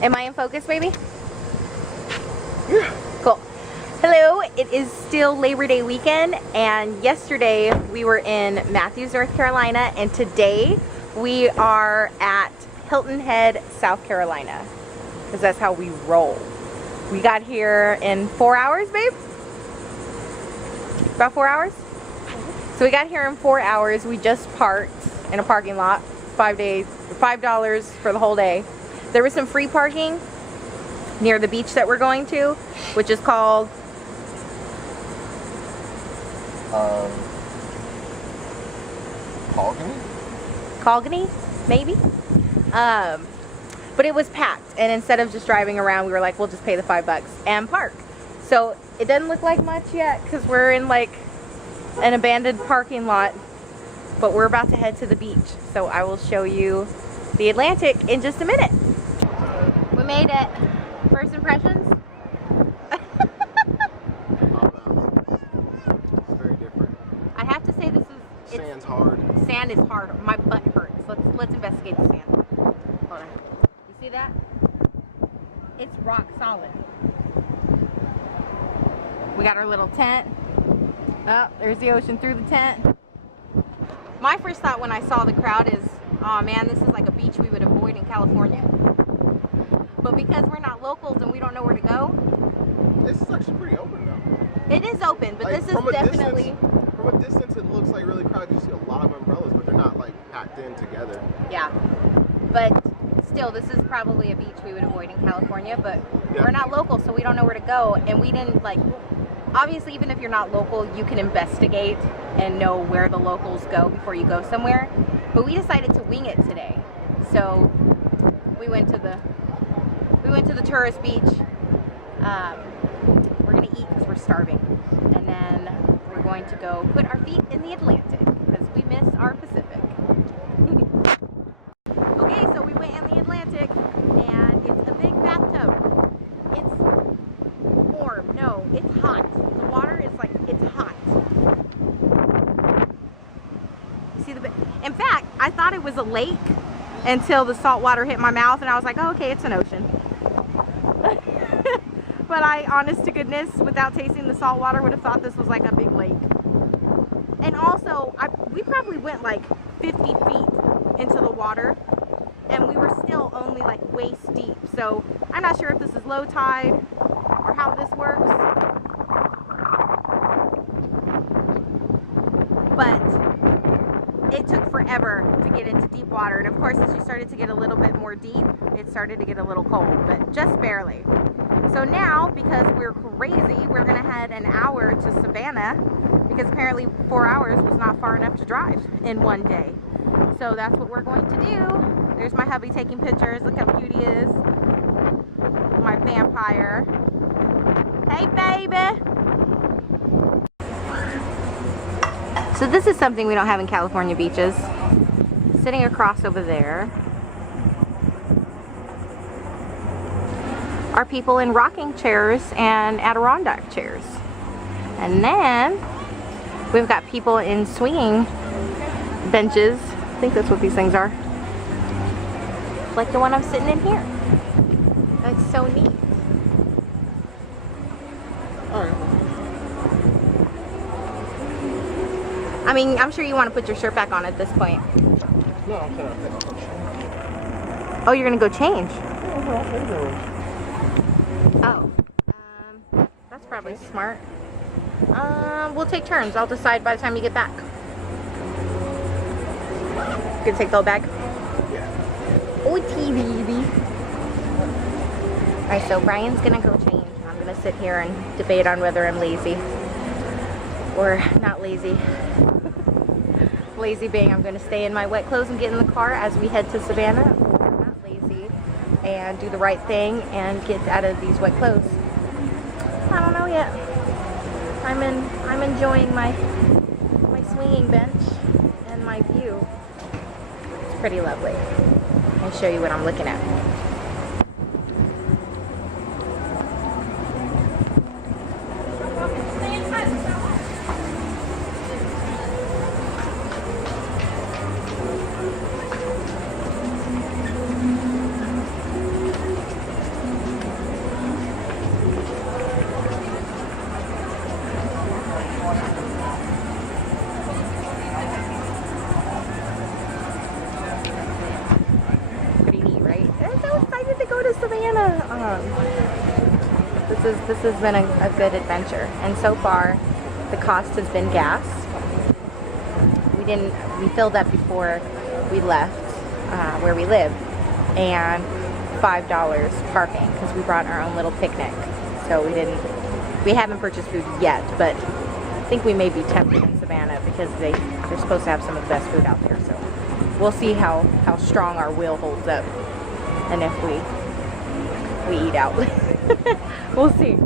Am I in focus, baby? Yeah. Cool. Hello, it is still Labor Day weekend, and yesterday we were in Matthews, North Carolina, and today we are at Hilton Head, South Carolina, because that's how we roll. We got here in 4 hours, babe? About 4 hours? So we got here in 4 hours. We just parked in a parking lot, $5 for the whole day. There was some free parking near the beach that we're going to, which is called Colgany, maybe. But it was packed, and instead of just driving around, we were like, we'll just pay the $5 and park. So it doesn't look like much yet because we're in like an abandoned parking lot, but we're about to head to the beach. So I will show you the Atlantic in just a minute. We made it. First impressions? It's very different. I have to say this is... Sand's hard. Sand is hard. My butt hurts. Let's investigate the sand. Hold on. You see that? It's rock solid. We got our little tent. Oh, there's the ocean through the tent. My first thought when I saw the crowd is, oh man, this is like a beach we would avoid in California. But because we're not locals and we don't know where to go. This is actually pretty open though. It is open, but like, this is definitely... From a distance it looks like really crowded. You see a lot of umbrellas, but they're not like packed in together. Yeah. But still, this is probably a beach we would avoid in California, but yeah. We're not local, so we don't know where to go. And we didn't like... Obviously, even if you're not local, you can investigate and know where the locals go before you go somewhere. But we decided to wing it today. So we went to the tourist beach. We're gonna eat because we're starving, and then we're going to go put our feet in the Atlantic because we miss our Pacific. Okay, so we went in the Atlantic, and it's a big bathtub. It's warm. No, it's hot. The water is like, it's hot. You see the... In fact, I thought it was a lake until the salt water hit my mouth, and I was like, oh, okay, it's an ocean. But I, honest to goodness, without tasting the salt water, would have thought this was like a big lake. And also, we probably went like 50 feet into the water, and we were still only like waist deep. So I'm not sure if this is low tide or how this works. But it took forever to get into deep water. And of course, as you started to get a little bit more deep, it started to get a little cold, but just barely. So now, because we're crazy, we're gonna head an hour to Savannah, because apparently 4 hours was not far enough to drive in one day. So that's what we're going to do. There's my hubby taking pictures. Look how cute he is. My vampire. Hey, baby. So this is something we don't have in California beaches. Sitting across over there are people in rocking chairs and Adirondack chairs. And then we've got people in swinging benches. I think that's what these things are. Like the one I'm sitting in here. That's so neat. Alright. I mean, I'm sure you want to put your shirt back on at this point. No, I'm gonna... Oh, you're gonna go change? Oh. That's probably smart. We'll take turns. I'll decide by the time you get back. You can take the whole bag? Yeah. Oh, baby. Alright, so Brian's gonna go change. I'm gonna sit here and debate on whether I'm lazy or not lazy. Lazy being I'm gonna stay in my wet clothes and get in the car as we head to Savannah, or not lazy and do the right thing and get out of these wet clothes. I don't know yet. I'm enjoying my swinging bench and my view. It's pretty lovely. I'll show you what I'm looking at. Savannah. This has been a good adventure, and so far the cost has been gas. We filled up before we left where we live, and $5 parking because we brought our own little picnic. So we haven't purchased food yet, but I think we may be tempted in Savannah because they're supposed to have some of the best food out there. So we'll see how strong our will holds up, and if we eat out. We'll see.